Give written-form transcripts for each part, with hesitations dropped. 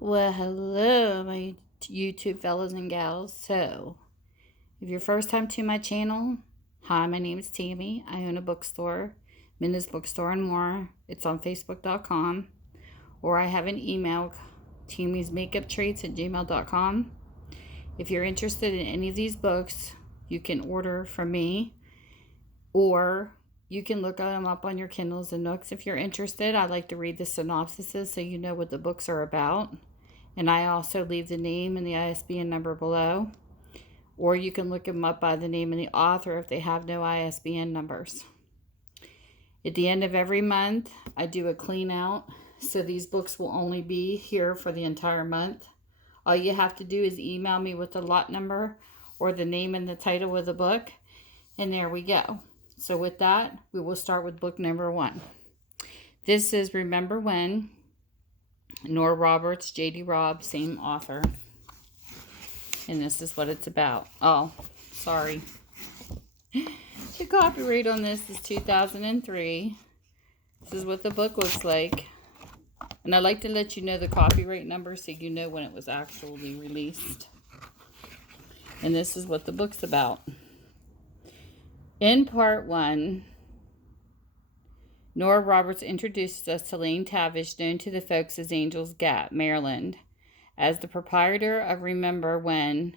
Well, hello, my YouTube fellas and gals. So, if you're first time to my channel, hi, my name is Tammy. I own a bookstore, Minna's Bookstore and More. It's on Facebook.com, or I have an email, tammysmakeuptreats@gmail.com. If you're interested in any of these books, you can order from me, or you can look them up on your Kindles and Nooks. If you're interested, I like to read the synopsises so you know what the books are about. And I also leave the name and the ISBN number below. Or you can look them up by the name and the author if they have no ISBN numbers. At the end of every month, I do a clean out. So these books will only be here for the entire month. All you have to do is email me with the lot number or the name and the title of the book. And there we go. So with that, we will start with book number 1. This is Remember When, Nora Roberts, J.D. Robb, same author. And this is what it's about. Oh, sorry. The copyright on this is 2003. This is what the book looks like. And I like to let you know the copyright number so you know when it was actually released. And this is what the book's about. In part 1, Nora Roberts introduces us to Lane Tavish, known to the folks as Angel's Gap, Maryland, as the proprietor of Remember When,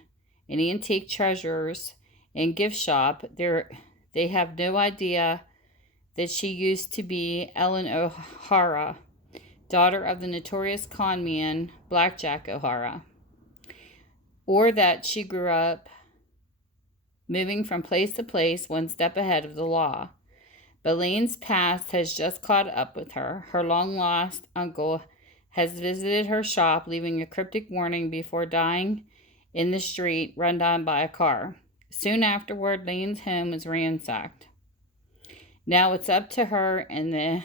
an antique treasures and gift shop. They have no idea that she used to be Ellen O'Hara, daughter of the notorious con man Blackjack O'Hara, or that she grew up moving from place to place, one step ahead of the law. But Lane's past has just caught up with her. Her long-lost uncle has visited her shop, leaving a cryptic warning before dying in the street, run down by a car. Soon afterward, Lane's home is ransacked. Now it's up to her and the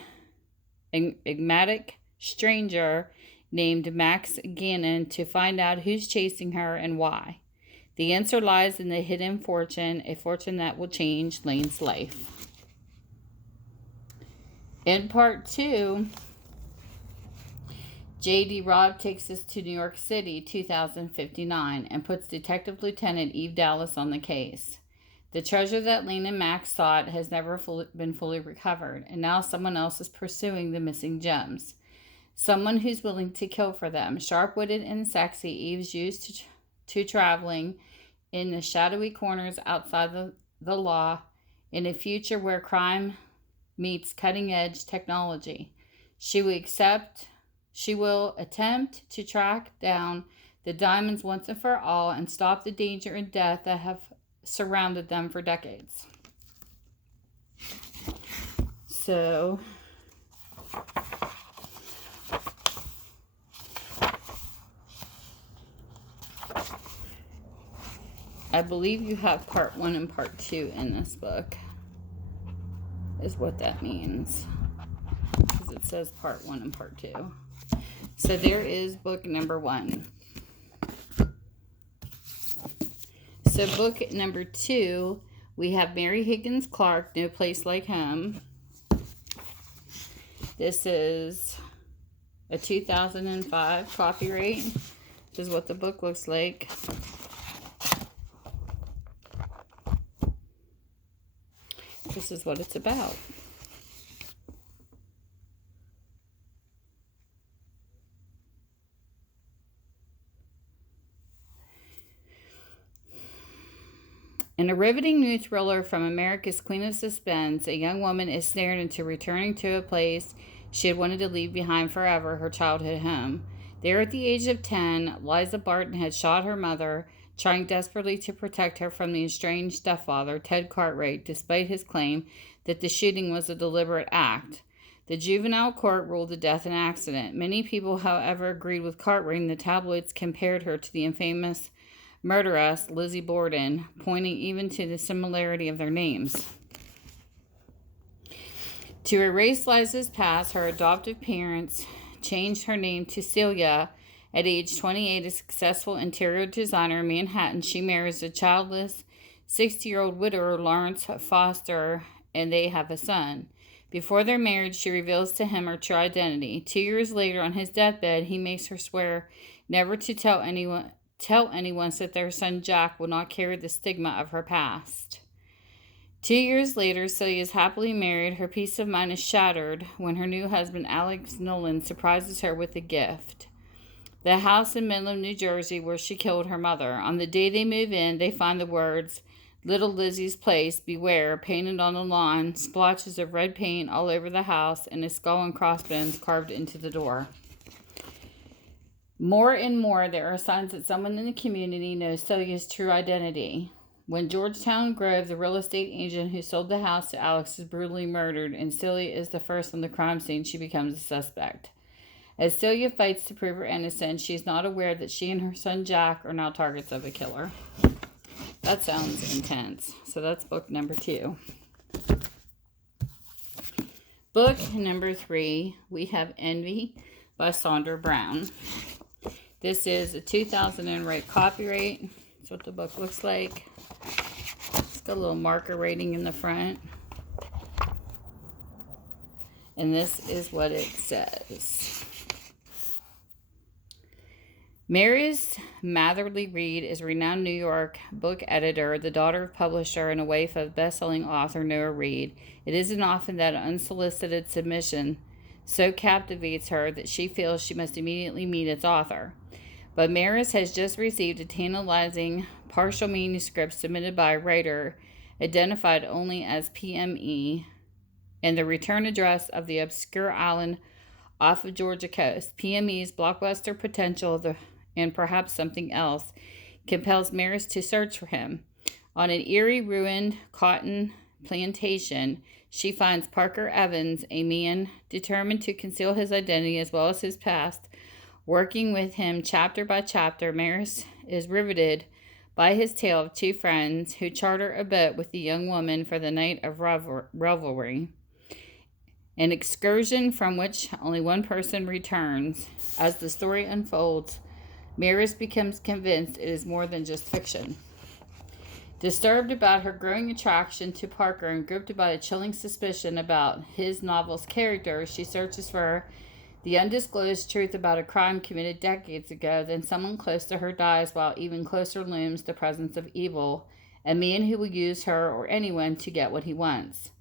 enigmatic stranger named Max Gannon to find out who's chasing her and why. The answer lies in the hidden fortune, a fortune that will change Lane's life. In part 2, J.D. Robb takes us to New York City, 2059, and puts Detective Lieutenant Eve Dallas on the case. The treasure that Lane and Max sought has never been fully recovered, and now someone else is pursuing the missing gems. Someone who's willing to kill for them. Sharp-witted and sexy, Eve's used to traveling in the shadowy corners outside the law in a future where crime meets cutting-edge technology. She will attempt to track down the diamonds once and for all and stop the danger and death that have surrounded them for decades. So, I believe you have part 1 and part 2 in this book, is what that means. Because it says part 1 and part 2. So there is book number 1. So book number 2, we have Mary Higgins Clark, No Place Like Home. This is a 2005 copyright. This is what the book looks like. This is what it's about. In a riveting new thriller from America's Queen of Suspense, a young woman is snared into returning to a place she had wanted to leave behind forever, her childhood home. There at the age of 10, Liza Barton had shot her mother, trying desperately to protect her from the estranged stepfather, Ted Cartwright, despite his claim that the shooting was a deliberate act. The juvenile court ruled the death an accident. Many people, however, agreed with Cartwright, and the tabloids compared her to the infamous murderess Lizzie Borden, pointing even to the similarity of their names. To erase Liza's past, her adoptive parents changed her name to Celia. At age 28, a successful interior designer in Manhattan, she marries a childless 60-year-old widower, Lawrence Foster, and they have a son. Before their marriage, she reveals to him her true identity. 2 years later, on his deathbed, he makes her swear never to tell anyone so that their son Jack will not carry the stigma of her past. 2 years later, Celia is happily married. Her peace of mind is shattered when her new husband, Alex Nolan, surprises her with a gift. The house in Midland, New Jersey, where she killed her mother. On the day they move in, they find the words, "Little Lizzie's Place, Beware," painted on the lawn, splotches of red paint all over the house, and a skull and crossbones carved into the door. More and more, there are signs that someone in the community knows Celia's true identity. When Georgetown Grove, the real estate agent who sold the house to Alex, is brutally murdered, and Celia is the first on the crime scene, she becomes a suspect. As Celia fights to prove her innocence, she is not aware that she and her son Jack are now targets of a killer. That sounds intense. So that's book number 2. Book number 3, we have Envy by Sandra Brown. This is a 2008 copyright. That's what the book looks like. It's got a little marker rating in the front. And this is what it says. Maris Matherly Reed is a renowned New York book editor, the daughter of publisher, and a wife of best-selling author Nora Reed. It isn't often that an unsolicited submission so captivates her that she feels she must immediately meet its author. But Maris has just received a tantalizing partial manuscript submitted by a writer identified only as PME and the return address of the obscure island off of Georgia coast. PME's blockbuster potential and perhaps something else compels Maris to search for him. On an eerie ruined cotton plantation, she finds Parker Evans, a man determined to conceal his identity as well as his past. Working with him chapter by chapter, Maris is riveted by his tale of 2 friends who charter a boat with the young woman for the night of revelry, an excursion from which only one person returns. As the story unfolds, Maris becomes convinced it is more than just fiction. Disturbed about her growing attraction to Parker and gripped by a chilling suspicion about his novel's character, she searches for the undisclosed truth about a crime committed decades ago. Then someone close to her dies, while even closer looms the presence of evil, a man who will use her or anyone to get what he wants.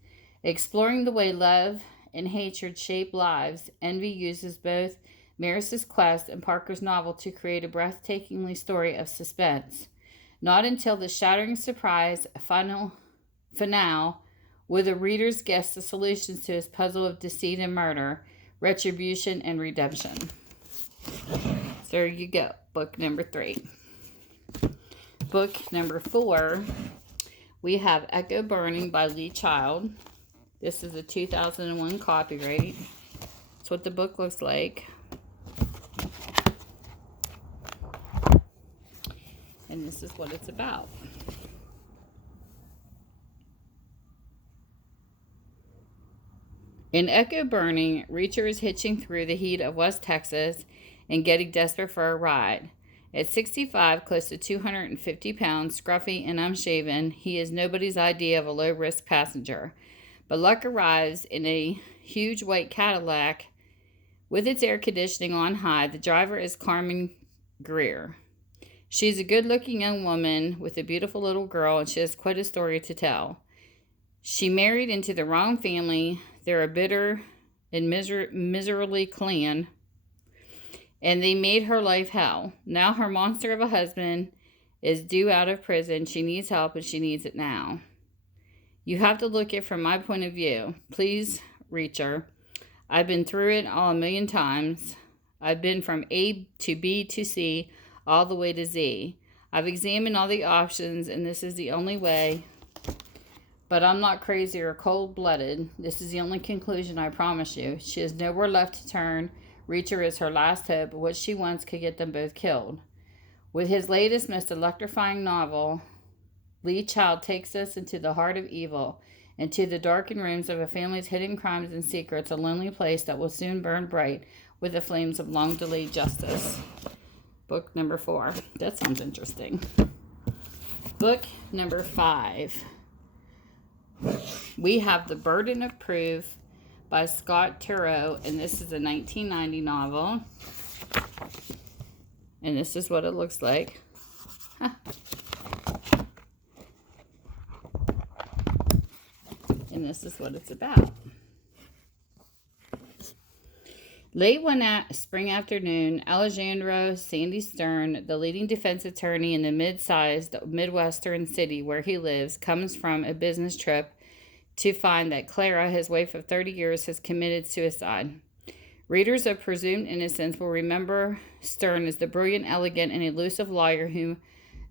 Exploring the way love and hatred shape lives, Envy uses both Maris's quest and Parker's novel to create a breathtakingly story of suspense. Not until the shattering surprise finale will the readers guess the solutions to his puzzle of deceit and murder, retribution and redemption. So there you go, book number 3. Book number 4, we have Echo Burning by Lee Child. This is a 2001 copyright. That's what the book looks like. And this is what it's about. In Echo Burning, Reacher is hitching through the heat of West Texas and getting desperate for a ride. At 65, close to 250 pounds, scruffy and unshaven, he is nobody's idea of a low-risk passenger. But luck arrives in a huge white Cadillac with its air conditioning on high. The driver is Carmen Greer. She's a good-looking young woman with a beautiful little girl, and she has quite a story to tell. She married into the wrong family. They're a bitter and miserly clan, and they made her life hell. Now her monster of a husband is due out of prison. She needs help, and she needs it now. You have to look at it from my point of view. Please, Reacher. I've been through it all a million times. I've been from A to B to C, all the way to Z. I've examined all the options, and this is the only way. But I'm not crazy or cold-blooded. This is the only conclusion, I promise you. She has nowhere left to turn. Reacher is her last hope, but what she wants could get them both killed. With his latest, most electrifying novel, Lee Child takes us into the heart of evil, into the darkened rooms of a family's hidden crimes and secrets, a lonely place that will soon burn bright with the flames of long-delayed justice. Book number 4. That sounds interesting. Book number 5. We have The Burden of Proof by Scott Turow, and this is a 1990 novel. And this is what it looks like. And this is what it's about. Late one spring afternoon, Alejandro Sandy Stern, the leading defense attorney in the mid-sized Midwestern city where he lives, comes from a business trip to find that Clara, his wife of 30 years, has committed suicide. Readers of Presumed Innocence will remember Stern as the brilliant, elegant, and elusive lawyer who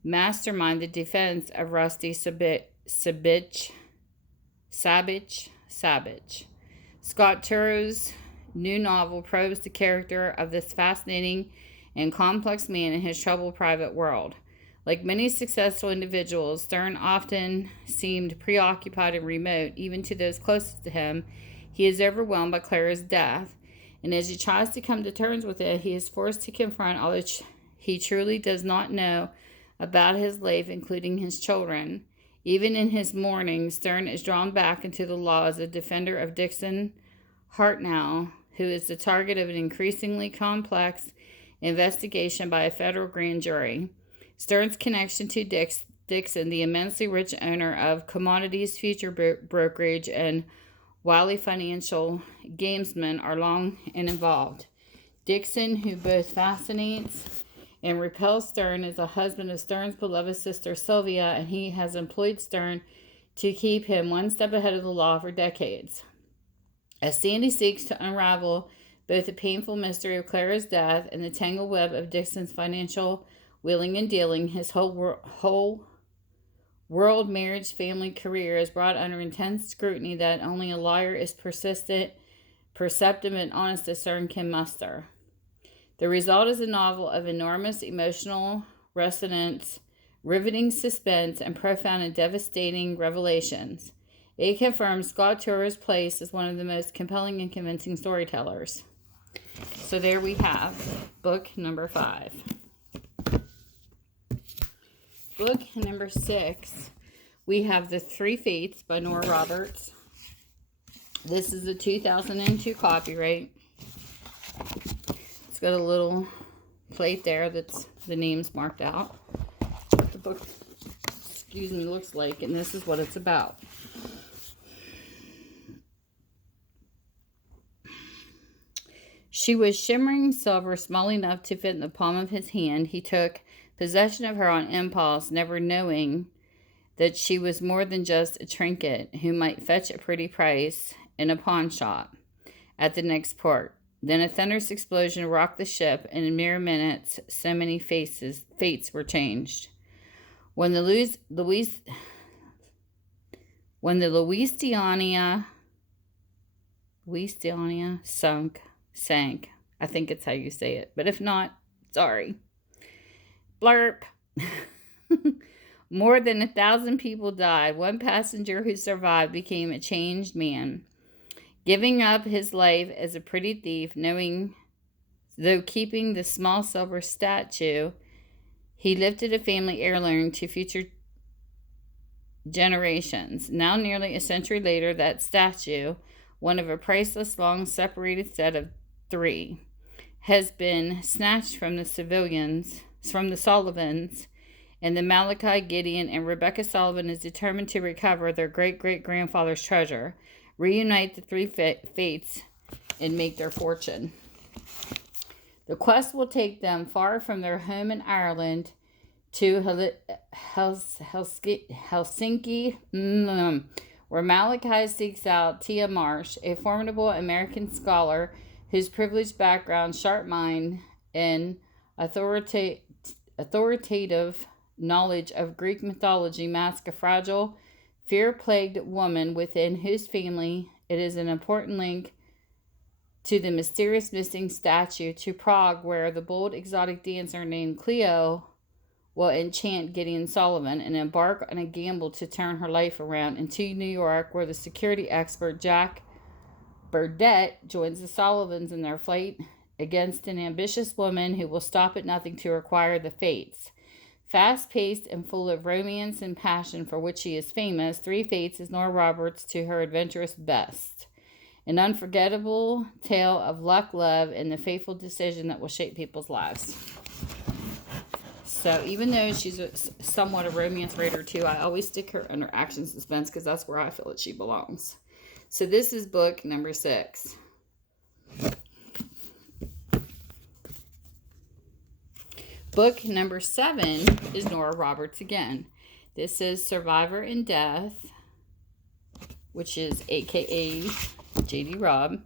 masterminded the defense of Rusty Sabich. Scott Turow's new novel probes the character of this fascinating and complex man in his troubled private world. Like many successful individuals, Stern often seemed preoccupied and remote, even to those closest to him. He is overwhelmed by Clara's death, and as he tries to come to terms with it, he is forced to confront all that he truly does not know about his life, including his children. Even in his mourning, Stern is drawn back into the law as a defender of Dixon Hartnell, who is the target of an increasingly complex investigation by a federal grand jury. Stern's connection to Dixon, the immensely rich owner of Commodities Future Brokerage and Wiley Financial gamesmen, are long and involved. Dixon, who both fascinates and repels Stern, is a husband of Stern's beloved sister Sylvia, and he has employed Stern to keep him one step ahead of the law for decades. As Sandy seeks to unravel both the painful mystery of Clara's death and the tangled web of Dixon's financial wheeling and dealing, his whole world, marriage, family, career is brought under intense scrutiny that only a liar as persistent, perceptive, and honest as Stern can muster. The result is a novel of enormous emotional resonance, riveting suspense, and profound and devastating revelations. It confirms Scott Turow's place as one of the most compelling and convincing storytellers. So there we have book number 5. Book number 6, we have The Three Fates by Nora Roberts. This is a 2002 copyright. It's got a little plate there that's the names marked out. The book, looks like, and this is what it's about. She was shimmering silver, small enough to fit in the palm of his hand. He took possession of her on impulse, never knowing that she was more than just a trinket who might fetch a pretty price in a pawn shop at the next port. Then a thunderous explosion rocked the ship, and in mere minutes, so many fates were changed. When the Louisiana sank. I think it's how you say it, but if not, sorry. Blurp. More than 1,000 people died. One passenger who survived became a changed man, giving up his life as a pretty thief, though keeping the small silver statue. He lifted a family heirloom to future generations. Now, nearly a century later, that statue, one of a priceless, long-separated set of 3, has been snatched from the Sullivans, and the Malachi, Gideon, and Rebecca Sullivan is determined to recover their great-great-grandfather's treasure, reunite the 3 fates, and make their fortune. The quest will take them far from their home in Ireland to Helsinki, where Malachi seeks out Tia Marsh, a formidable American scholar whose privileged background, sharp mind, and authoritative knowledge of Greek mythology mask a fragile, fear-plagued woman within whose family it is an important link to the mysterious missing statue, to Prague, where the bold exotic dancer named Cleo will enchant Gideon Sullivan and embark on a gamble to turn her life around, and to New York, where the security expert Jack Burdett joins the Sullivans in their fight against an ambitious woman who will stop at nothing to acquire the fates. Fast-paced and full of romance and passion for which she is famous, Three Fates is Nora Roberts to her adventurous best. An unforgettable tale of luck, love, and the fateful decision that will shape people's lives. So even though she's somewhat a romance writer too, I always stick her under action suspense because that's where I feel that she belongs. So this is book number 6. Book number 7 is Nora Roberts again. This is Survivor in Death, which is AKA J.D. Robb.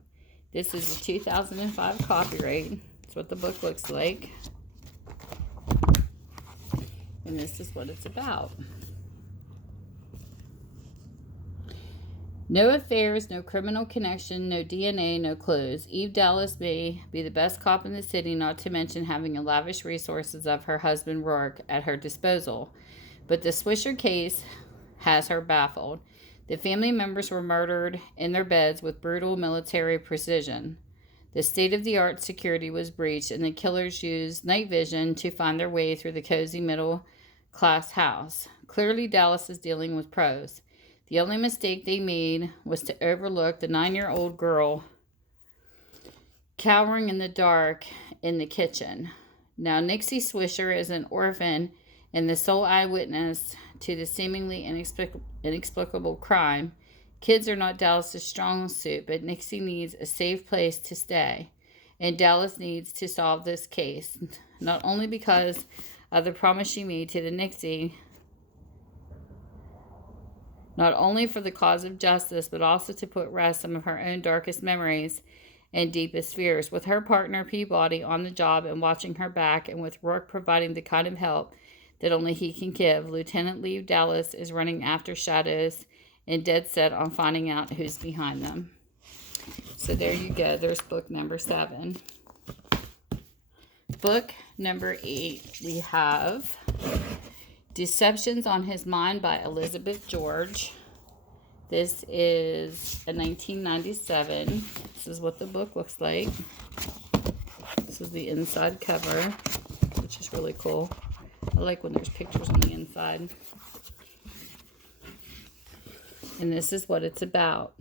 This is a 2005 copyright. That's what the book looks like. And this is what it's about. No affairs, no criminal connection, no DNA, no clues. Eve Dallas may be the best cop in the city, not to mention having the lavish resources of her husband Rourke at her disposal. But the Swisher case has her baffled. The family members were murdered in their beds with brutal military precision. The state-of-the-art security was breached, and the killers used night vision to find their way through the cozy middle-class house. Clearly, Dallas is dealing with pros. The only mistake they made was to overlook the 9-year-old girl cowering in the dark in the kitchen. Now, Nixie Swisher is an orphan and the sole eyewitness to the seemingly inexplicable crime. Kids are not Dallas's strong suit, but Nixie needs a safe place to stay. And Dallas needs to solve this case, not only because of the promise she made to the Nixie, not only for the cause of justice, but also to put rest some of her own darkest memories and deepest fears. With her partner Peabody on the job and watching her back, and with Rourke providing the kind of help that only he can give, Lieutenant Lee Dallas is running after shadows and dead set on finding out who's behind them. So there you go. There's book number 7. Book number 8, we have Deceptions on His Mind by Elizabeth George. This is a 1997. This is what the book looks like. This is the inside cover, which is really cool. I like when there's pictures on the inside. And this is what it's about.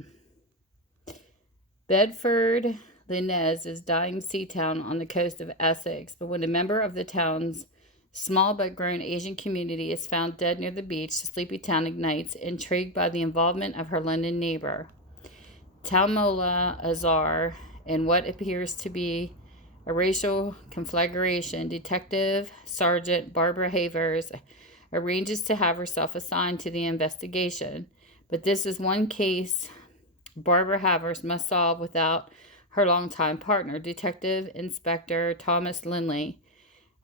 Bedford Linez is a dying sea town on the coast of Essex, but when a member of the town's small but grown Asian community is found dead near the beach, the sleepy town ignites, intrigued by the involvement of her London neighbor, Talmola Azar, in what appears to be a racial conflagration. Detective Sergeant Barbara Havers arranges to have herself assigned to the investigation. But this is one case Barbara Havers must solve without her longtime partner, Detective Inspector Thomas Linley.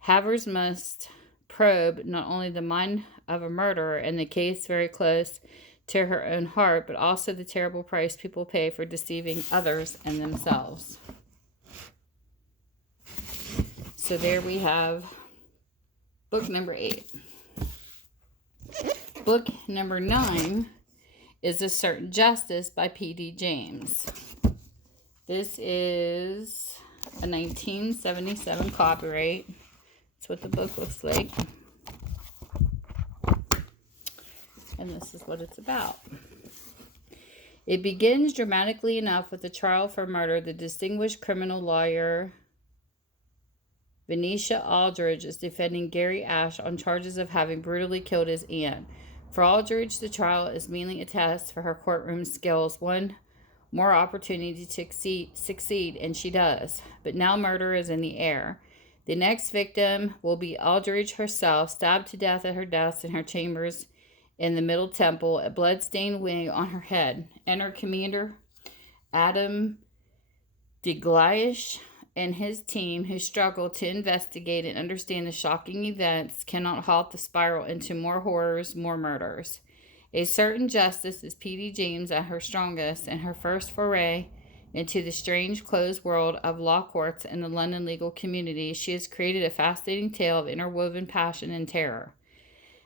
Havers must probe not only the mind of a murderer and the case very close to her own heart, but also the terrible price people pay for deceiving others and themselves. So there we have book number 8. Book number 9 is A Certain Justice by P.D. James. This is a 1977 copyright. That's what the book looks like. And this is what it's about. It begins dramatically enough with the trial for murder. The distinguished criminal lawyer Venetia Aldridge is defending Gary Ashe on charges of having brutally killed his aunt. For Aldridge, the trial is mainly a test for her courtroom skills, one more opportunity to succeed, and she does. But now murder is in the air. The next victim will be Aldridge herself, stabbed to death at her desk in her chambers in the Middle Temple, a blood-stained wig on her head. Enter Commander Adam DeGleish and his team, who struggle to investigate and understand the shocking events, cannot halt the spiral into more horrors, more murders. A Certain Justice is P.D. James at her strongest, and her first foray into the strange, closed world of law courts and the London legal community. She has created a fascinating tale of interwoven passion and terror.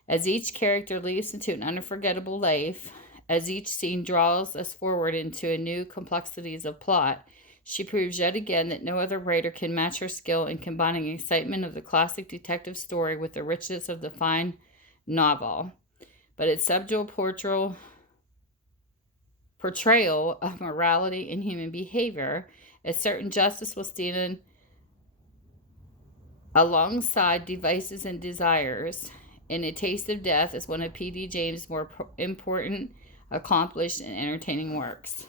As each character leaps into an unforgettable life, as each scene draws us forward into a new complexities of plot, she proves yet again that no other writer can match her skill in combining excitement of the classic detective story with the richness of the fine novel. But its subtle portrayal portrayal of morality and human behavior, a certain justice will stand alongside devices and desires. And A Taste of Death is one of P.D. James' more important, accomplished, and entertaining works.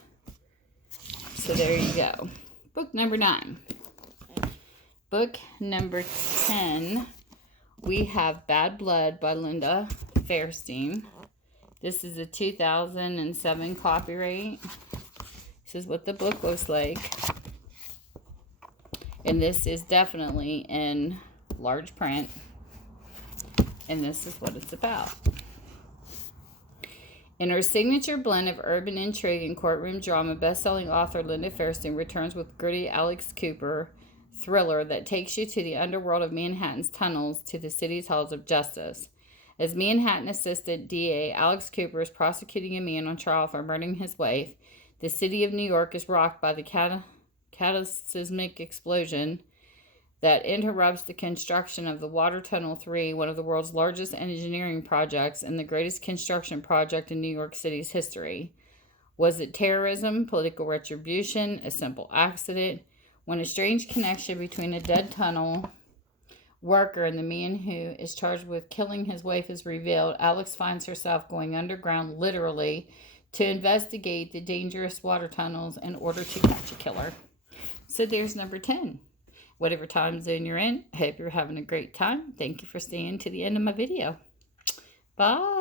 So there you go. Book number 9. Book number 10, we have Bad Blood by Linda Fairstein. This is a 2007 copyright. This is what the book looks like. And this is definitely in large print. And this is what it's about. In her signature blend of urban intrigue and courtroom drama, best-selling author Linda Fairstein returns with gritty Alex Cooper thriller that takes you to the underworld of Manhattan's tunnels to the city's halls of justice. As Manhattan Assistant DA Alex Cooper is prosecuting a man on trial for murdering his wife, the city of New York is rocked by the cataclysmic explosion that interrupts the construction of the Water Tunnel 3, one of the world's largest engineering projects and the greatest construction project in New York City's history. Was it terrorism, political retribution, a simple accident? When a strange connection between a dead tunnel worker and the man who is charged with killing his wife is revealed, Alex finds herself going underground, literally, to investigate the dangerous water tunnels in order to catch a killer. So there's number 10. Whatever time zone you're in, I hope you're having a great time. Thank you for staying to the end of my video. Bye.